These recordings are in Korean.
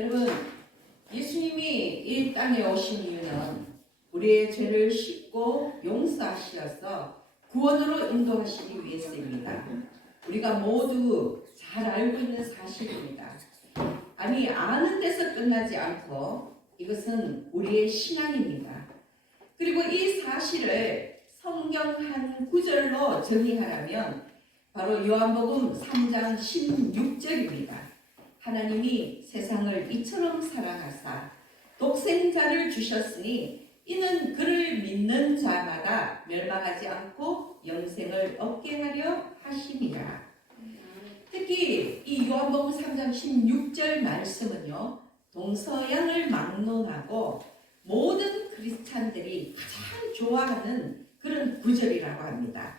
여러분, 예수님이 이 땅에 오신 이유는 우리의 죄를 씻고 용서하시어서 구원으로 인도하시기 위해서입니다. 우리가 모두 잘 알고 있는 사실입니다. 아니, 아는 데서 끝나지 않고 이것은 우리의 신앙입니다. 그리고 이 사실을 성경 한 구절로 정리하라면 바로 요한복음 3장 16절입니다. 하나님이 세상을 이처럼 사랑하사 독생자를 주셨으니 이는 그를 믿는 자마다 멸망하지 않고 영생을 얻게 하려 하심이라. 특히 이 요한복음 3장 16절 말씀은요, 동서양을 막론하고 모든 크리스찬들이 가장 좋아하는 그런 구절이라고 합니다.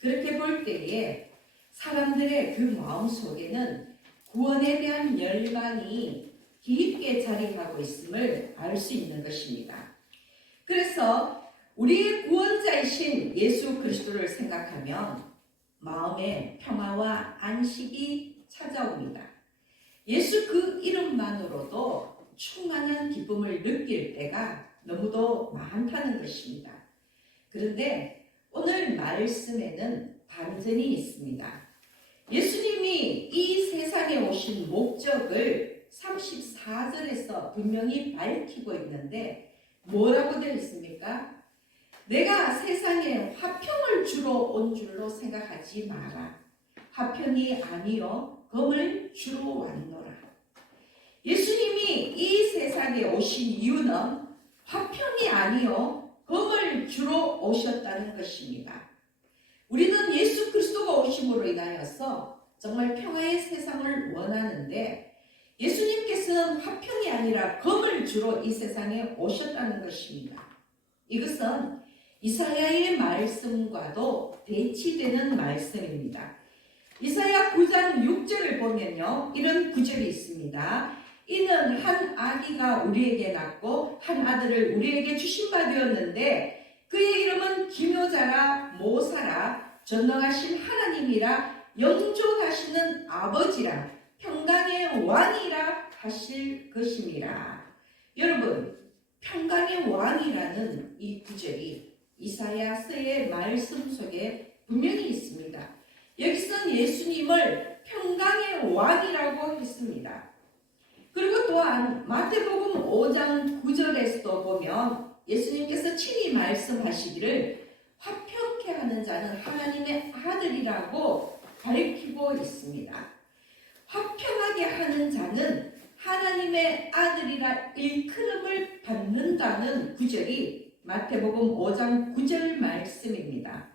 그렇게 볼 때에 사람들의 그 마음속에는 구원에 대한 열망이 깊게 자리하고 있음을 알 수 있는 것입니다. 그래서 우리의 구원자이신 예수 그리스도를 생각하면 마음에 평화와 안식이 찾아옵니다. 예수 그 이름만으로도 충만한 기쁨을 느낄 때가 너무도 많다는 것입니다. 그런데 오늘 말씀에는 반전이 있습니다. 예수님이 이 세상에 오신 목적을 34절에서 분명히 밝히고 있는데 뭐라고 되어 있습니까? 내가 세상에 화평을 주러 온 줄로 생각하지 마라. 화평이 아니요 검을 주러 왔노라. 예수님이 이 세상에 오신 이유는 화평이 아니요 검을 주러 오셨다는 것입니다. 우리는 예수 그리스도가 오심으로 인하여서 정말 평화의 세상을 원하는데 예수님께서는 화평이 아니라 검을 주러 이 세상에 오셨다는 것입니다. 이것은 이사야의 말씀과도 대치되는 말씀입니다. 이사야 9장 6절을 보면요, 이런 구절이 있습니다. 이는 한 아기가 우리에게 낳고 한 아들을 우리에게 주신 바 되었는데 그의 이름은 기묘자라 모사라 전능하신 하나님이라 영존하시는 아버지라 평강의 왕이라 하실 것임이라. 여러분, 평강의 왕이라는 이 구절이 이사야서의 말씀 속에 분명히 있습니다. 여기서는 예수님을 평강의 왕이라고 했습니다. 그리고 또한 마태복음 5장 9절에서도 보면 예수님께서 친히 말씀하시기를 화평케 하는 자는 하나님의 아들이라고 밝히고 있습니다. 화평하게 하는 자는 하나님의 아들이라 일컬음을 받는다는 구절이 마태복음 5장 9절 말씀입니다.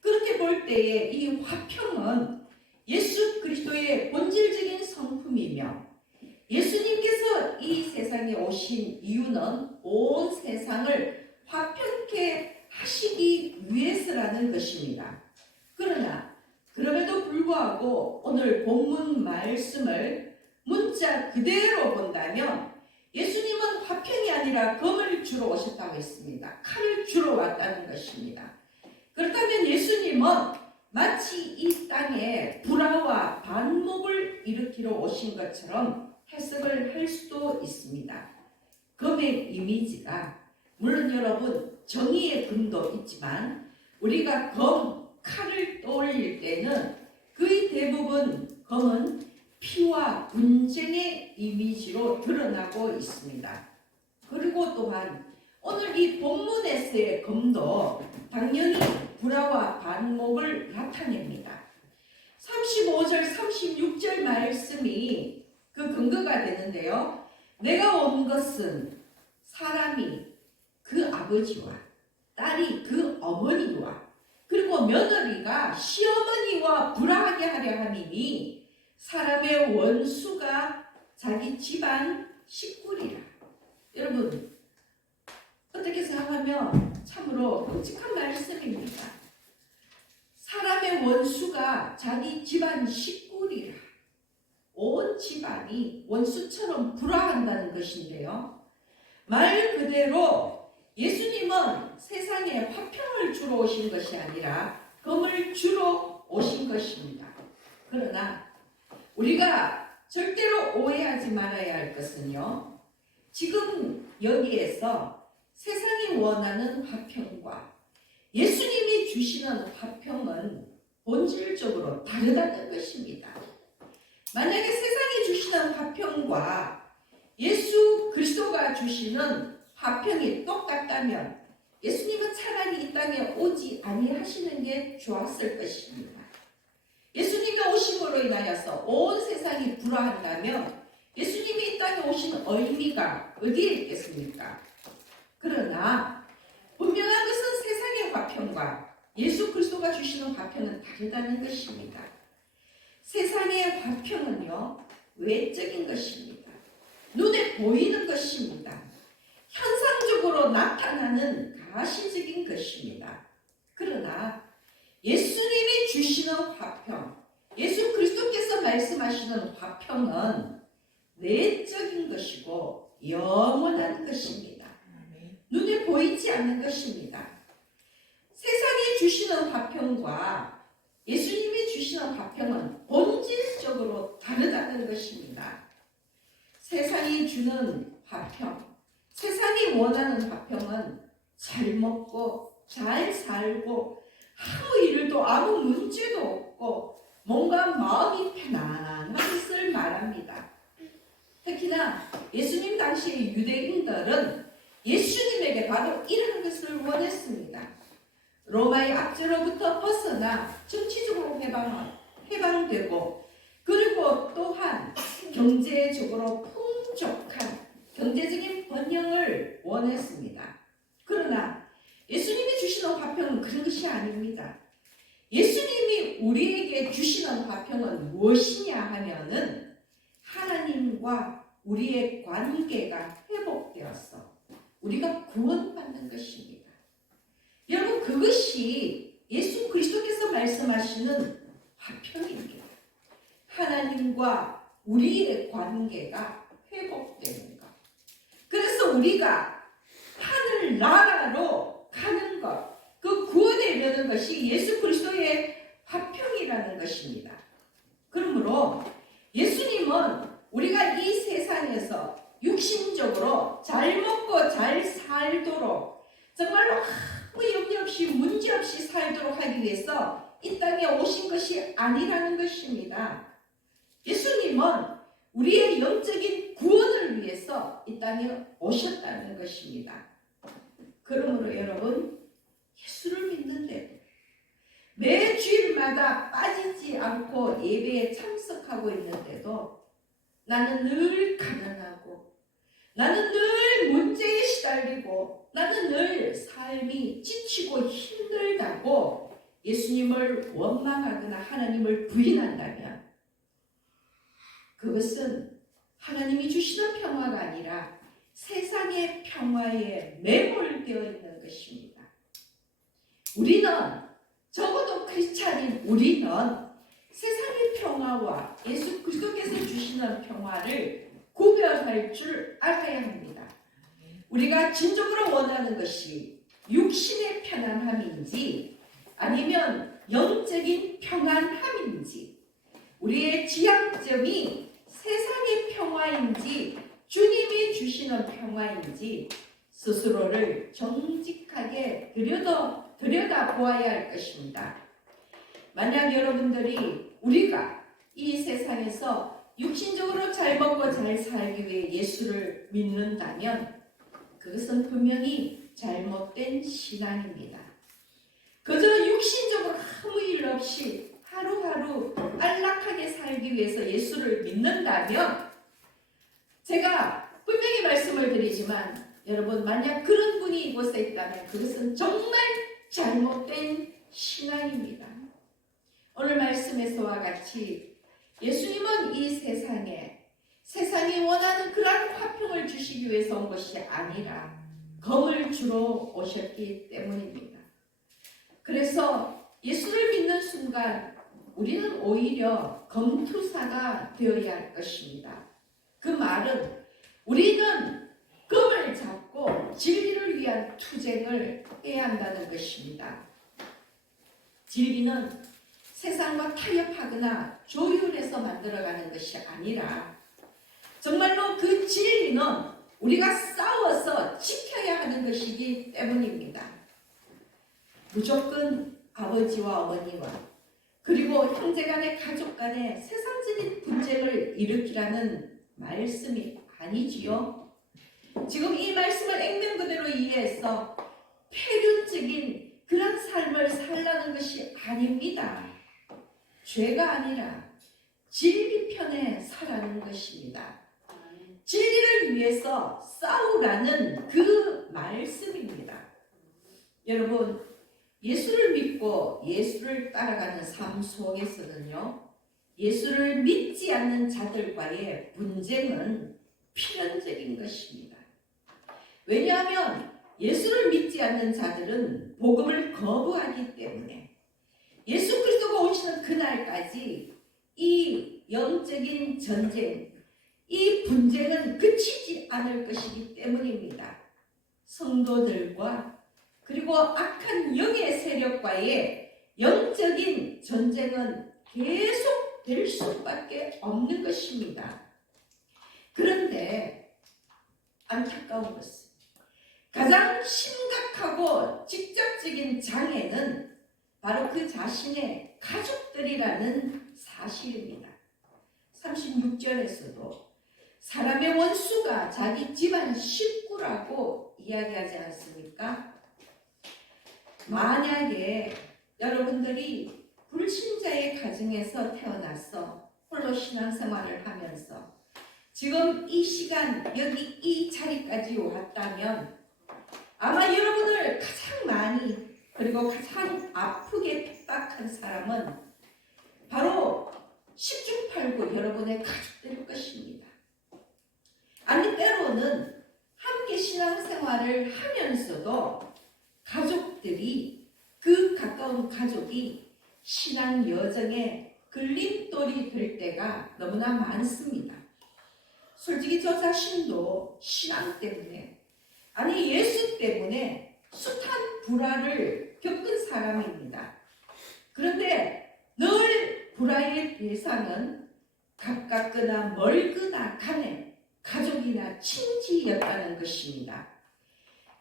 그렇게 볼 때에 이 화평은 예수 그리스도의 본질적인 성품이며 예수님께서 이 세상에 오신 이유는 온 세상을 화평케 하시기 위해서라는 것입니다. 그러나 그럼에도 불구하고 오늘 본문 말씀을 문자 그대로 본다면 예수님은 화평이 아니라 검을 주러 오셨다고 했습니다. 칼을 주러 왔다는 것입니다. 그렇다면 예수님은 마치 이 땅에 불화와 반목을 일으키러 오신 것처럼 해석을 할 수도 있습니다. 검의 이미지가 물론 여러분 정의의 금도 있지만 우리가 검, 칼을 떠올릴 때는 거의 대부분 검은 피와 분쟁의 이미지로 드러나고 있습니다. 그리고 또한 오늘 이 본문에서의 검도 당연히 불화와 반목을 나타냅니다. 35절, 36절 말씀이 그 근거가 되는데요. 내가 온 것은 사람이 그 아버지와 딸이 그 어머니와 그리고 며느리가 시어머니와 불화하게 하려 함이니 사람의 원수가 자기 집안 식구리라. 여러분 어떻게 생각하면 참으로 끔찍한 말씀입니다. 사람의 원수가 자기 집안 식구리라. 온 집안이 원수처럼 불화한다는 것인데요. 말 그대로 예수님은 세상에 화평을 주러 오신 것이 아니라 검을 주러 오신 것입니다. 그러나 우리가 절대로 오해하지 말아야 할 것은요. 지금 여기에서 세상이 원하는 화평과 예수님이 주시는 화평은 본질적으로 다르다는 것입니다. 만약에 세상이 주시는 화평과 예수 그리스도가 주시는 화평이 똑같다면 예수님은 차라리 이 땅에 오지 아니하시는 게 좋았을 것입니다. 예수님의 오심으로 인하여서 온 세상이 불화한다면 예수님이 이 땅에 오신 의미가 어디에 있겠습니까? 그러나 분명한 것은 세상의 화평과 예수 그리스도가 주시는 화평은 다르다는 것입니다. 세상의 화평은요, 외적인 것입니다. 눈에 보이는 것입니다. 현상적으로 나타나는 가시적인 것입니다. 그러나 예수님이 주시는 화평, 예수 그리스도께서 말씀하시는 화평은 내적인 것이고 영원한 것입니다. 눈에 보이지 않는 것입니다. 세상이 주시는 화평과 예수님이 주시는 화평은 본질적으로 다르다는 것입니다. 세상이 주는 화평, 세상이 원하는 화평은 잘 먹고 잘 살고 아무 일도 아무 문제도 없고 뭔가 마음이 편안한 것을 말합니다. 특히나 예수님 당시의 유대인들은 예수님에게 바로 이런 것을 원했습니다. 로마의 압제로부터 벗어나 정치적으로 해방되고 그리고 또한 경제적으로 풍족한 경제적인 번영을 원했습니다. 그러나 예수님이 주시는 화평은 그런 것이 아닙니다. 예수님이 우리에게 주시는 화평은 무엇이냐 하면은 하나님과 우리의 관계가 회복되어서 우리가 구원받는 것입니다. 여러분, 그것이 예수 그리스도께서 말씀하시는 화평입니다. 하나님과 우리의 관계가 회복되는 것. 그래서 우리가 하늘 나라로 가는 것, 그 구원에 이르는 것이 예수 그리스도의 화평이라는 것입니다. 그러므로 예수님은 우리가 이 세상에서 육신적으로 잘 먹고 잘 살도록 정말로 아무 염려 없이 문제 없이 살도록 하기 위해서 이 땅에 오신 것이 아니라는 것입니다. 예수님은 우리의 영적인 구원을 위해서 이 땅에 오셨다는 것입니다. 그러므로 여러분, 예수를 믿는데 매 주일마다 빠지지 않고 예배에 참석하고 있는데도 나는 늘 가난하고 나는 늘 문제에 시달리고 나는 늘 삶이 지치고 힘들다고 예수님을 원망하거나 하나님을 부인한다면 그것은 하나님이 주시는 평화가 아니라 세상의 평화에 매몰되어 있는 것입니다. 우리는, 적어도 크리스찬인 우리는 세상의 평화와 예수 그리스도께서 주시는 평화를 구별할 줄 알아야 합니다. 우리가 진정으로 원하는 것이 육신의 편안함인지 아니면 영적인 평안함인지, 우리의 지향점이 세상의 평화인지 주님이 주시는 평화인지 스스로를 정직하게 들여다보아야 할 것입니다. 만약 여러분들이 우리가 이 세상에서 육신적으로 잘 먹고 잘 살기 위해 예수를 믿는다면 그것은 분명히 잘못된 신앙입니다. 그저 육신적으로 아무 일 없이 하루하루 안락하게 살기 위해서 예수를 믿는다면, 제가 분명히 말씀을 드리지만 여러분, 만약 그런 분이 이곳에 있다면 그것은 정말 잘못된 신앙입니다. 오늘 말씀에서와 같이 예수님은 이 세상이 원하는 그런 화평을 주시기 위해서 온 것이 아니라 검을 주러 오셨기 때문입니다. 그래서 예수를 믿는 순간 우리는 오히려 검투사가 되어야 할 것입니다. 그 말은 우리는 검을 잡고 진리를 위한 투쟁을 해야 한다는 것입니다. 진리는 세상과 타협하거나 조율해서 해서 만들어가는 것이 아니라 정말로 그 진리는 우리가 싸워서 지켜야 하는 것이기 때문입니다. 무조건 아버지와 어머니와 그리고 형제간의 가족 간의 세상적인 분쟁을 일으키라는 말씀이 아니지요. 지금 이 말씀을 액면 그대로 이해해서 폐륜적인 그런 삶을 살라는 것이 아닙니다. 죄가 아니라 진리 편에 살라는 것입니다. 진리를 위해서 싸우라는 그 말씀입니다. 여러분, 예수를 믿고 예수를 따라가는 삶 속에서는요, 예수를 믿지 않는 자들과의 분쟁은 필연적인 것입니다. 왜냐하면 예수를 믿지 않는 자들은 복음을 거부하기 때문에 예수 그리스도가 오시는 그날까지 이 영적인 전쟁, 이 분쟁은 그치지 않을 것이기 때문입니다. 성도들과 그리고 악한 영의 세력과의 영적인 전쟁은 계속 될 수밖에 없는 것입니다. 그런데 안타까운 것은 가장 심각하고 직접적인 장애는 바로 그 자신의 가족들이라는 사실입니다. 36절에서도 사람의 원수가 자기 집안 식구라고 이야기하지 않습니까? 만약에 여러분들이 불신자의 가정에서 태어나서 홀로 신앙생활을 하면서 지금 이 시간 여기 이 자리까지 왔다면 아마 여러분을 가장 많이 그리고 가장 아프게 핍박한 사람은 바로 10중 8구 여러분의 가족들일 것입니다. 아니 때로는 함께 신앙생활을 하면서도 가족들이 그 가까운 가족이 신앙 여정의 걸림돌이 될 때가 너무나 많습니다. 솔직히 저 자신도 신앙 때문에 아니 예수 때문에 숱한 불화를 겪은 사람입니다. 그런데 늘 불화의 대상은 가깝거나 멀거나 간에 가족이나 친지였다는 것입니다.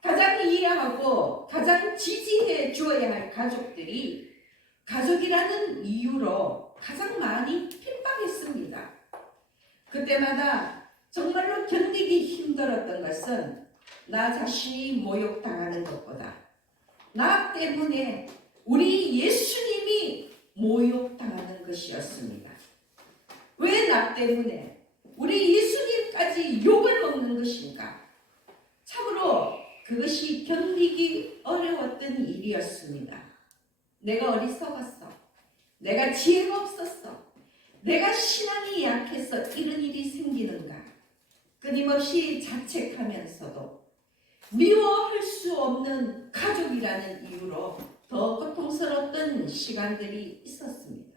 가장 이해하고 가장 지지해 주어야 할 가족들이 가족이라는 이유로 가장 많이 핍박했습니다. 그때마다 정말로 견디기 힘들었던 것은 나 자신이 모욕당하는 것보다 나 때문에 우리 예수님이 모욕당하는 것이었습니다. 왜 나 때문에 우리 예수님까지 욕을 먹는 것인가? 참으로 그것이 견디기 어려웠던 일이었습니다. 내가 어리석었어. 내가 지혜가 없었어. 내가 신앙이 약해서 이런 일이 생기는가? 끊임없이 자책하면서도 미워할 수 없는 가족이라는 이유로 더 고통스러웠던 시간들이 있었습니다.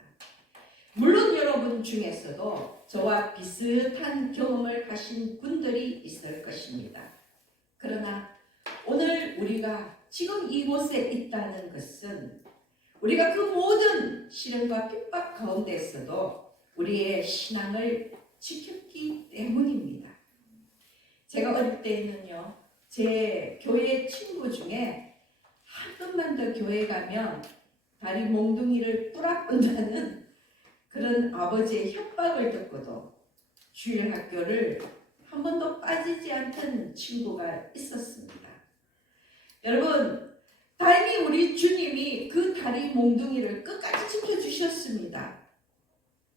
물론 여러분 중에서도 저와 비슷한 경험을 하신 분들이 있을 것입니다. 그러나 오늘 우리가 지금 이곳에 있다는 것은 우리가 그 모든 시련과 핍박 가운데서도 우리의 신앙을 지켰기 때문입니다. 제가 어릴 때에는요, 제 교회 친구 중에 한 번만 더 교회 가면 다리 몽둥이를 뿌락본다는 그런 아버지의 협박을 듣고도 주일 학교를 한 번도 빠지지 않던 친구가 있었습니다. 여러분, 다행히 우리 주님이 그 다리 몽둥이를 끝까지 지켜주셨습니다.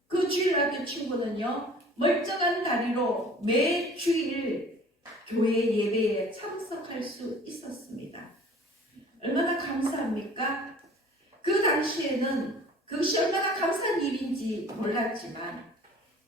그 주일학교 친구는요, 멀쩡한 다리로 매 주일 교회 예배에 참석할 수 있었습니다. 얼마나 감사합니까? 그 당시에는 그것이 얼마나 감사한 일인지 몰랐지만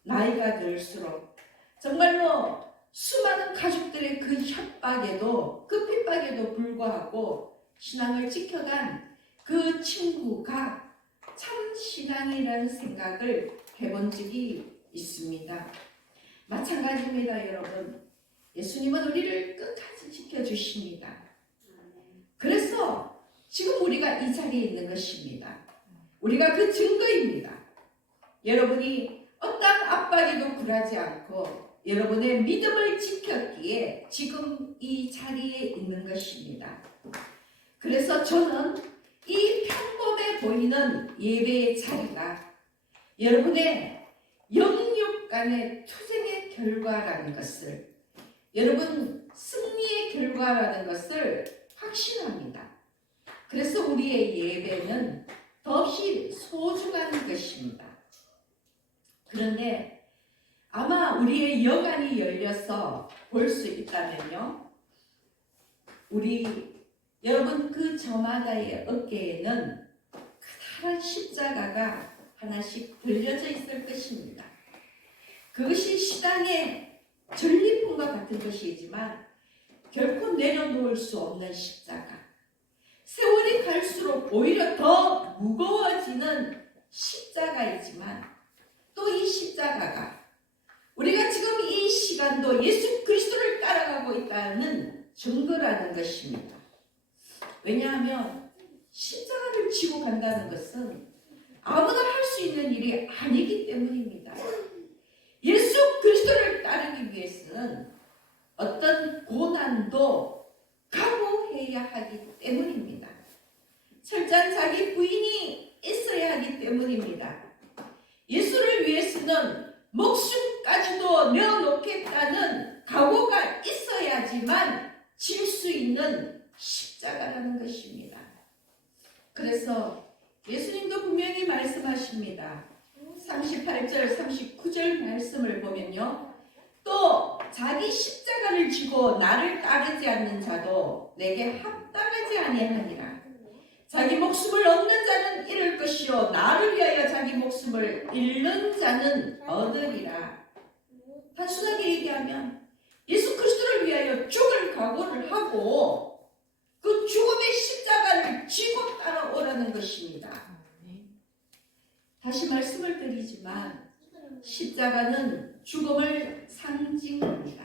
나이가 들수록 정말로 수많은 가족들의 그 협박에도 그 핍박에도 불구하고 신앙을 지켜간 그 친구가 참 신앙이라는 생각을 해본 적이 있습니다. 마찬가지입니다, 여러분. 예수님은 우리를 끝까지 지켜주십니다. 그래서 지금 우리가 이 자리에 있는 것입니다. 우리가 그 증거입니다. 여러분이 어떤 압박에도 굴하지 않고 여러분의 믿음을 지켰기에 지금 이 자리에 있는 것입니다. 그래서 저는 이 평범해 보이는 예배의 자리가 여러분의 영육 간의 투쟁의 결과라는 것을, 여러분 승리의 결과라는 것을 확신합니다. 그래서 우리의 예배는 더없이 소중한 것입니다. 그런데 아마 우리의 여간이 열려서 볼 수 있다면요, 여러분 그 저마다의 어깨에는 커다란 십자가가 하나씩 들려져 있을 것입니다. 그것이 시당의 전리품과 같은 것이지만 결코 내려놓을 수 없는 십자가, 세월이 갈수록 오히려 더 무거워지는 십자가이지만 또 이 십자가가 우리가 지금 이 시간도 예수 그리스도를 따라가고 있다는 증거라는 것입니다. 왜냐하면 십자가를 지고 간다는 것은 아무나 할 수 있는 일이 아니기 때문입니다. 예수 그리스도를 따르기 위해서는 어떤 고난도 각오해야 하기 때문입니다. 철저한 자기 부인이 있어야 하기 때문입니다. 예수를 위해서는 목숨까지도 내어놓겠다는 각오가 있어야지만 질 수 있는 십자가라는 것입니다. 그래서 예수님도 분명히 말씀하십니다. 38절, 39절 말씀을 보면요, 또 자기 십자가를 지고 나를 따르지 않는 자도 내게 합당하지 아니하니라. 자기 목숨을 얻는 자는 잃을 것이요 나를 위하여 자기 목숨을 잃는 자는 얻으리라. 단순하게 얘기하면 예수 그리스도를 위하여 죽을 각오를 하고 그 죽음의 십자가를 지고 따라오라는 것입니다. 다시 말씀을 드리지만 십자가는 죽음을 상징합니다.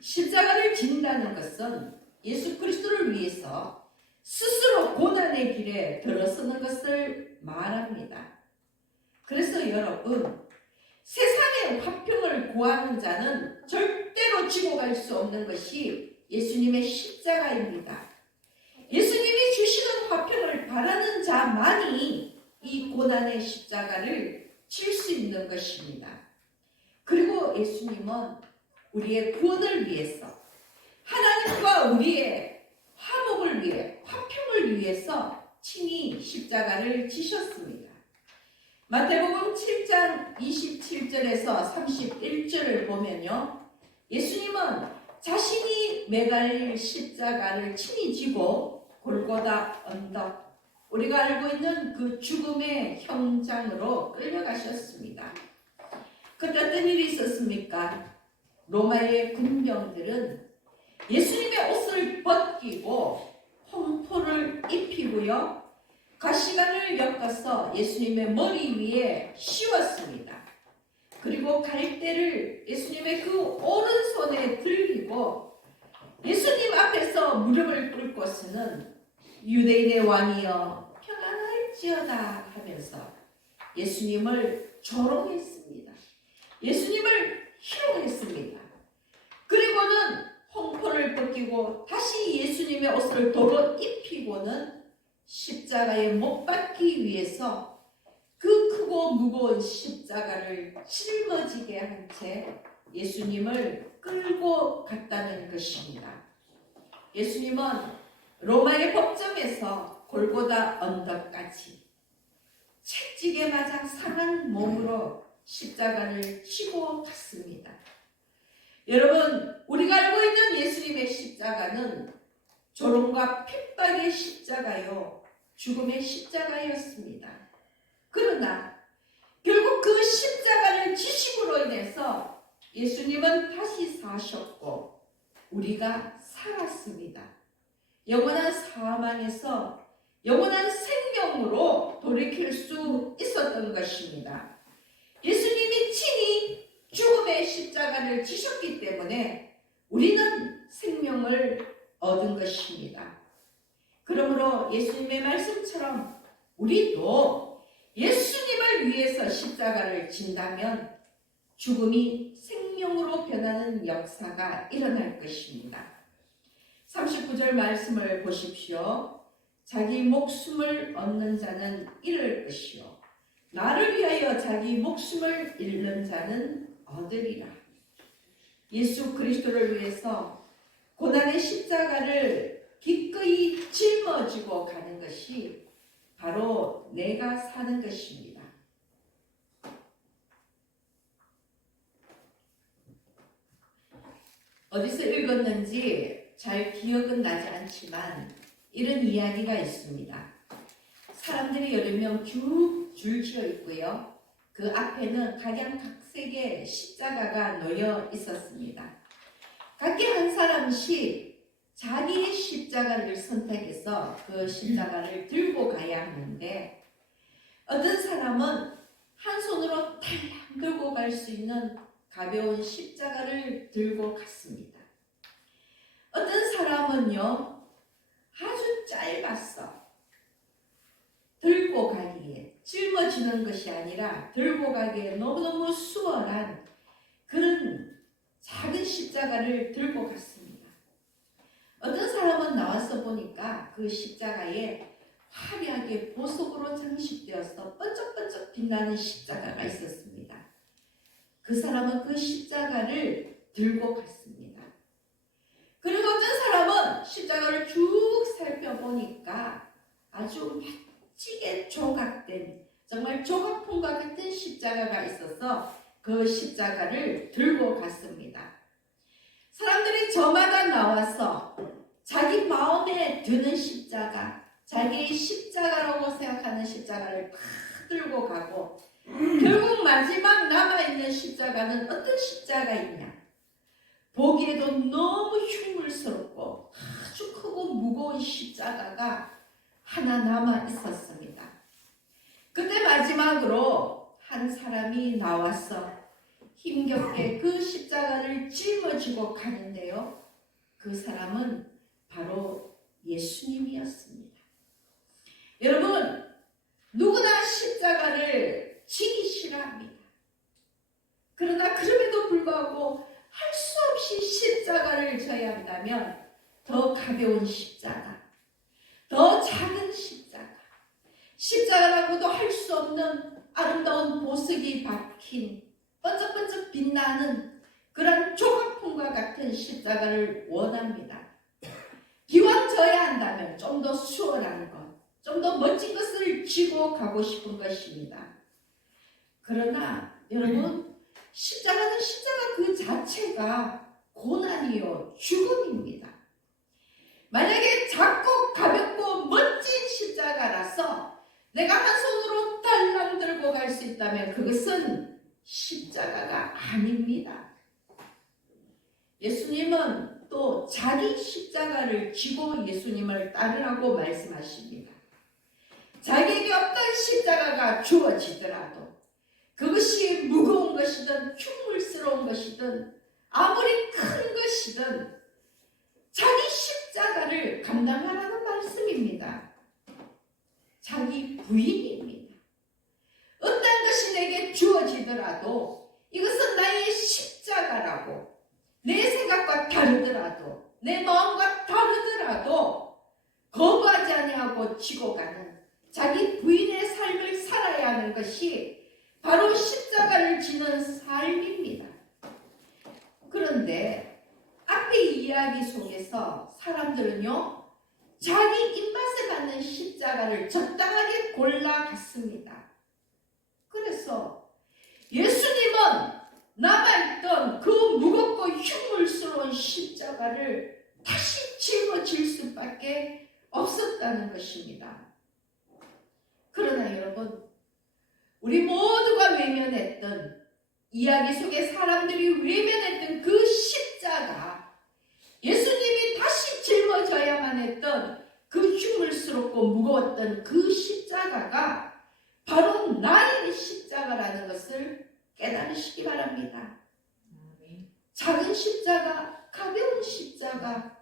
십자가를 진다는 것은 예수 그리스도를 위해서 스스로 고난의 길에 들어서는 것을 말합니다. 그래서 여러분, 세상의 화평을 구하는 자는 절대로 지고 갈 수 없는 것이 예수님의 십자가입니다. 예수님이 주시는 화평을 바라는 자만이 이 고난의 십자가를 칠 수 있는 것입니다. 그리고 예수님은 우리의 구원을 위해서, 하나님과 우리의 화목을 위해, 화평을 위해서 친히 십자가를 지셨습니다. 마태복음 7장 27절에서 31절을 보면요, 예수님은 자신이 매달릴 십자가를 친히 지고 골고다 언덕, 우리가 알고 있는 그 죽음의 현장으로 끌려가셨습니다. 그때 어떤 일이 있었습니까? 로마의 군병들은 예수님의 옷을 벗기고 홍포를 입히고요, 가시관을 엮어서 예수님의 머리 위에 씌웠습니다. 그리고 갈대를 예수님의 그 오른손에 들리고 예수님 앞에서 무릎을 꿇고서는 유대인의 왕이여 평안할지어다 하면서 예수님을 조롱했습니다. 예수님을 희롱했습니다. 그리고는 홍포를 벗기고 다시 예수님의 옷을 도로 입히고는 십자가에 못 박기 위해서 그 크고 무거운 십자가를 짊어지게 한 채 예수님을 끌고 갔다는 것입니다. 예수님은 로마의 법정에서 골고다 언덕까지 채찍에 맞아 상한 몸으로 십자가를 지고 갔습니다. 여러분, 우리가 알고 있는 예수님의 십자가는 조롱과 핍박의 십자가요, 죽음의 십자가였습니다. 그러나 결국 그 십자가를 지심으로 인해서 예수님은 다시 사셨고 우리가 살았습니다. 영원한 사망에서 영원한 생명으로 돌이킬 수 있었던 것입니다. 예수님이 친히 죽음의 십자가를 지셨기 때문에 우리는 생명을 얻은 것입니다. 그러므로 예수님의 말씀처럼 우리도 예수님을 위해서 십자가를 진다면 죽음이 생명으로 변하는 역사가 일어날 것입니다. 39절 말씀을 보십시오. 자기 목숨을 얻는 자는 잃을 것이요 나를 위하여 자기 목숨을 잃는 자는 얻으리라. 예수 그리스도를 위해서 고난의 십자가를 기꺼이 짊어지고 가는 것이 바로 내가 사는 것입니다. 어디서 읽었는지 잘 기억은 나지 않지만 이런 이야기가 있습니다. 사람들이 여러 명 쭉 줄지어 있고요. 그 앞에는 각양각색의 십자가가 놓여 있었습니다. 각기 한 사람씩 자기의 십자가를 선택해서 그 십자가를 들고 가야 하는데 어떤 사람은 한 손으로 탈랑 들고 갈 수 있는 가벼운 십자가를 들고 갔습니다. 어떤 사람은요 아주 짧았어. 들고 가기에 짊어지는 것이 아니라 들고 가기에 너무너무 수월한 그런 작은 십자가를 들고 갔습니다. 어떤 사람은 나와서 보니까 그 십자가에 화려하게 보석으로 장식되어서 번쩍번쩍 빛나는 십자가가 있었습니다. 그 사람은 그 십자가를 들고 갔습니다. 그리고 어떤 사람은 십자가를 쭉 살펴보니까 아주 멋지게 조각된 정말 조각품과 같은 십자가가 있어서 그 십자가를 들고 갔습니다. 사람들이 저마다 나와서 자기 마음에 드는 십자가, 자기의 십자가라고 생각하는 십자가를 다 들고 가고 결국 마지막 남아있는 십자가는 어떤 십자가이냐? 보기에도 너무 흉물스럽고 아주 크고 무거운 십자가가 하나 남아 있었습니다. 그때 마지막으로 한 사람이 나와서 힘겹게 그 십자가를 짊어지고 가는데요. 그 사람은 바로 예수님이었습니다. 여러분, 누구나 십자가를 지기 싫어합니다. 그러나 그럼에도 불구하고 할 수 없이 십자가를 져야 한다면 더 가벼운 십자가, 더 작은 십자가, 십자가라고도 할 수 없는 아름다운 보석이 박힌 번쩍번쩍 빛나는 그런 조각품과 같은 십자가를 원합니다. 기왕 져야 한다면 좀 더 수월한 것, 좀 더 멋진 것을 지고 가고 싶은 것입니다. 그러나 여러분, 십자가는 십자가 그 자체가 고난이요 죽음입니다. 만약에 작고 가볍고 멋진 십자가라서 내가 한 손으로 딸랑 들고 갈 수 있다면 그것은 십자가가 아닙니다. 예수님은 또 자기 십자가를 지고 예수님을 따르라고 말씀하십니다. 자기에게 어떤 십자가가 주어지더라도 그것이 무거운 것이든 흉물스러운 것이든 아무리 큰 것이든 자기 십자가를 감당하라는 말씀입니다. 자기 부인입니다. 어떤 것이 내게 주어지더라도 이것은 나의 십자가라고, 내 생각과 다르더라도 내 마음과 다르더라도 거부하지 아니하고 지고 가는 자기 부인의 삶을 살아야 하는 것이 바로 십자가를 지는 삶입니다. 그런데 앞의 이야기 속에서 사람들은요 자기 입맛에 맞는 십자가를 적당하게 골라갔습니다. 그래서 예수님은 남아있던 그 무겁고 흉물스러운 십자가를 다시 짊어질 수밖에 없었다는 것입니다. 그러나 여러분, 우리 모두가 외면했던, 이야기 속에 사람들이 외면했던 그 십자가, 예수님이 다시 짊어져야만 했던 그 흉물스럽고 무거웠던 그 십자가가 바로 나의 십자가라는 것을 깨달으시기 바랍니다. 작은 십자가, 가벼운 십자가,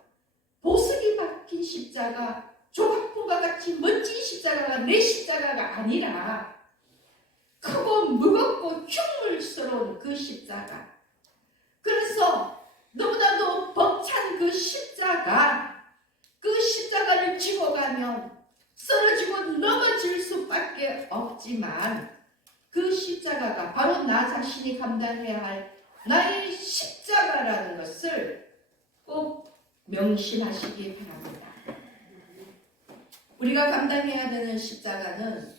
보석이 박힌 십자가, 조각품과 같이 멋진 십자가가 내 십자가가 아니라 크고 무겁고 흉물스러운 그 십자가, 그래서 너무나도 벅찬 그 십자가를 지고 가면 쓰러지고 넘어질 수밖에 없지만 그 십자가가 바로 나 자신이 감당해야 할 나의 십자가라는 것을 꼭 명심하시기 바랍니다. 우리가 감당해야 되는 십자가는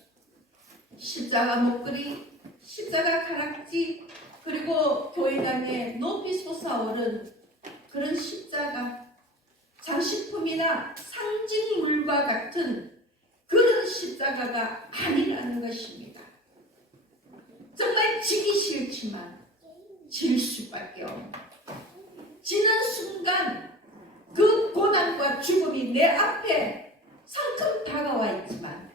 십자가 목걸이, 십자가 가락지, 그리고 교회당에 높이 솟아오른 그런 십자가, 장식품이나 상징물과 같은 그런 십자가가 아니라는 것입니다. 정말 지기 싫지만 질 수밖에 없는, 지는 순간 그 고난과 죽음이 내 앞에 성큼 다가와 있지만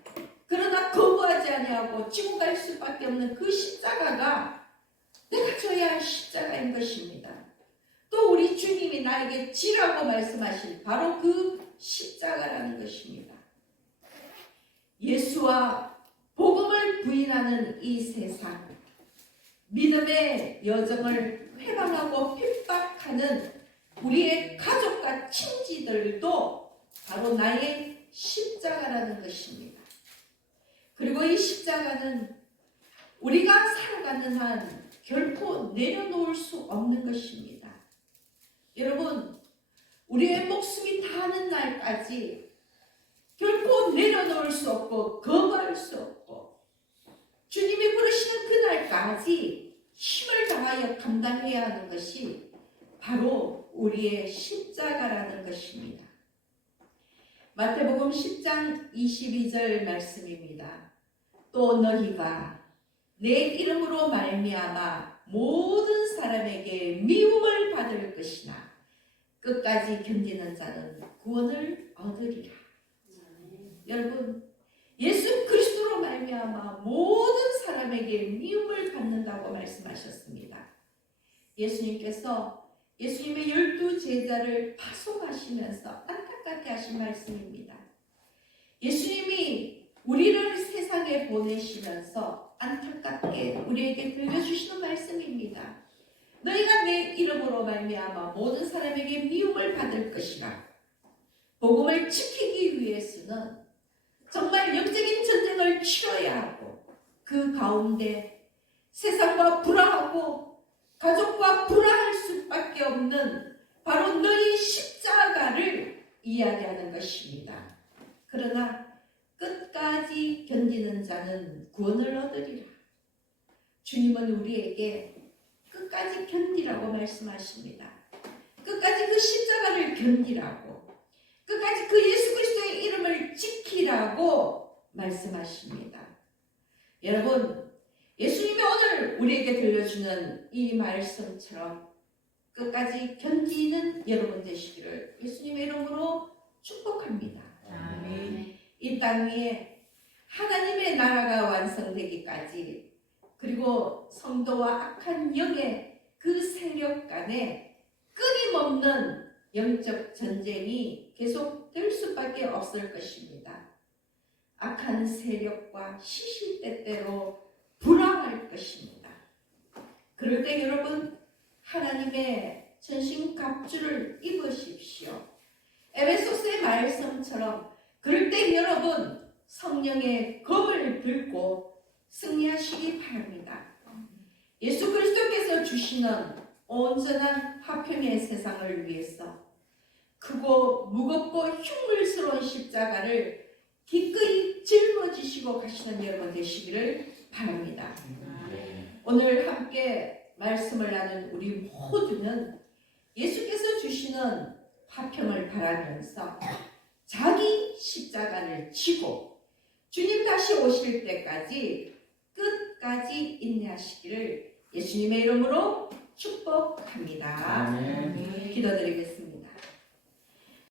그러나 거부하지 아니하고 지고 갈 수밖에 없는 그 십자가가 내가 져야 할 십자가인 것입니다. 또 우리 주님이 나에게 지라고 말씀하신 바로 그 십자가라는 것입니다. 예수와 복음을 부인하는 이 세상, 믿음의 여정을 회방하고 핍박하는 우리의 가족과 친지들도 바로 나의 십자가라는 것입니다. 그리고 이 십자가는 우리가 살아가는 한 결코 내려놓을 수 없는 것입니다. 여러분, 우리의 목숨이 다하는 날까지 결코 내려놓을 수 없고 거부할 수 없고 주님이 부르시는 그날까지 힘을 다하여 감당해야 하는 것이 바로 우리의 십자가라는 것입니다. 마태복음 10장 22절 말씀입니다. 또 너희가 내 이름으로 말미암아 모든 사람에게 미움을 받을 것이나 끝까지 견디는 자는 구원을 얻으리라. 여러분, 예수 그리스도로 말미암아 모든 사람에게 미움을 받는다고 말씀하셨습니다. 예수님께서 예수님의 12 제자를 파송하시면서 안타깝게 하신 말씀입니다. 예수님이 우리를 세상에 보내시면서 안타깝게 우리에게 들려주시는 말씀입니다. 너희가 내 이름으로 말미암아 모든 사람에게 미움을 받을 것이라. 복음을 지키기 위해서는 정말 영적인 전쟁을 치러야 하고 그 가운데 세상과 불화하고 가족과 불화할 수밖에 없는 바로 너희 십자가를 이야기하는 것입니다. 그러나 끝까지 견디는 자는 구원을 얻으리라. 주님은 우리에게 끝까지 견디라고 말씀하십니다. 끝까지 그 십자가를 견디라고, 끝까지 그 예수 그리스도의 이름을 지키라고 말씀하십니다. 여러분, 예수님이 오늘 우리에게 들려주는 이 말씀처럼 끝까지 견디는 여러분 되시기를 예수님의 이름으로 축복합니다. 아멘. 이 땅 위에 하나님의 나라가 완성되기까지, 그리고 성도와 악한 영의 그 세력 간에 끊임없는 영적 전쟁이 계속될 수밖에 없을 것입니다. 악한 세력과 시시때때로 불황할 것입니다. 그럴 때 여러분, 하나님의 전신갑주를 입으십시오. 에베소서의 말씀처럼 그럴 때 여러분, 성령의 검을 들고 승리하시기 바랍니다. 예수 그리스도께서 주시는 온전한 화평의 세상을 위해서 크고 무겁고 흉물스러운 십자가를 기꺼이 짊어지시고 가시는 여러분 되시기를 바랍니다. 오늘 함께 말씀을 나눈 우리 모두는 예수께서 주시는 화평을 바라면서 자기 십자가를 지고 주님 다시 오실 때까지 끝까지 인내하시기를 예수님의 이름으로 축복합니다. 아멘. 기도드리겠습니다.